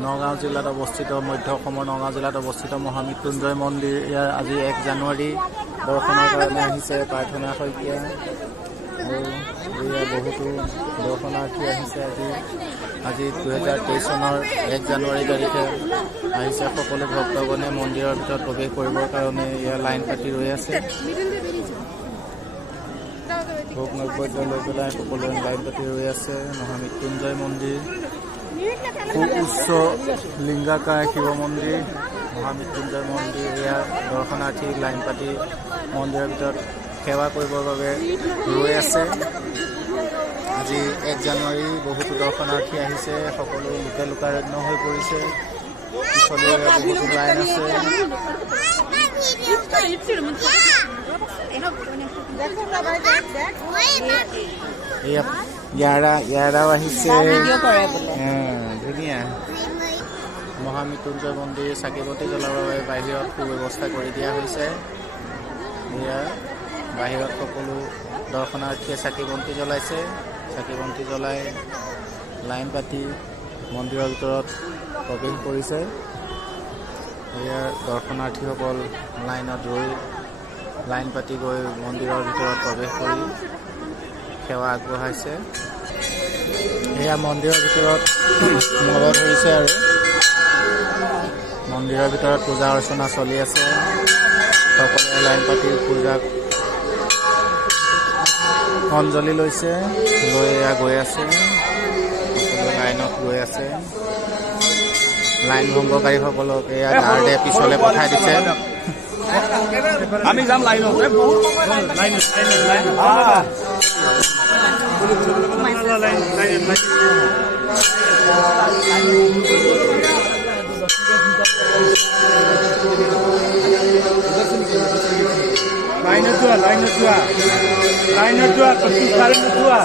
নগাঁও জিলাত অৱস্থিত মধ্য অসমৰ নগাঁও জিলাত অৱস্থিত মহামৃত্যুঞ্জয় মন্দিৰ ইয়াৰ আজি 1 জানুৱাৰী দৰ্শনৰ কাৰণে আহিছে প্ৰাৰ্থনা শইকীয়া আৰু বহুতো দৰ্শনাৰ্থী আহিছে আজি 2023 চনৰ 1 জানুৱাৰী তাৰিখে আহিছে সকলো ভক্তগণে মন্দিৰৰ ভিতৰত প্ৰৱেশ কৰিবৰ কাৰণে ইয়াৰ লাইন পাতি ৰৈ আছে ভোগ নৈবেদ্য লৈ পেলাই সকলোৱে লাইন পাতি ৰৈ আছে মহামৃত্যুঞ্জয় মন্দিৰ খুব উচ্চ লিংগাকাৰ শিৱ মন্দিৰ মহামৃত্যুঞ্জয় মন্দিৰ ইয়াৰ দৰ্শনাৰ্থী লাইন পাতি মন্দিৰৰ ভিতৰত সেৱা কৰিবৰ বাবে ৰৈ আছে আজি 1 জানুৱাৰী বহুতো দৰ্শনাৰ্থী আহিছে সকলো লোকাৰণ্য হৈ পৰিছে পিছলৈ বহুতো লাইন আছে ইয়াৰাও আহিছে ধুনীয়া মহামৃত্যুঞ্জয় মন্দিৰ চাকিবতী জ্বলাবৰ বাবে বাহিৰত সুব্যৱস্থা কৰি দিয়া হৈছে ইয়াৰ বাহিৰত সকলো দৰ্শনাৰ্থীয়ে চাকি বন্তি জ্বলাইছে চাকি বন্তি জ্বলাই লাইন পাতি মন্দিৰৰ ভিতৰত প্ৰৱেশ কৰিছে ইয়াৰ দৰ্শনাৰ্থীসকল লাইনত ৰৈ লাইন পাতি গৈ মন্দিৰৰ ভিতৰত প্ৰৱেশ কৰি সেৱা আগবঢ়াইছে এয়া মন্দিৰৰ ভিতৰত মৰম ধৰিছে আৰু মন্দিৰৰ ভিতৰত পূজা অৰ্চনা চলি আছে সকলোৱে লাইন পাতি পূজা অঞ্জলি লৈছে লৈ এয়া গৈ আছে সকলোৱে লাইনত গৈ আছে লাইন ভংগকাৰীসকলক এয়া গাৰ্ডে পিছলৈ পঠাই দিছে আমি যাম লাইনত লাইনত যোৱা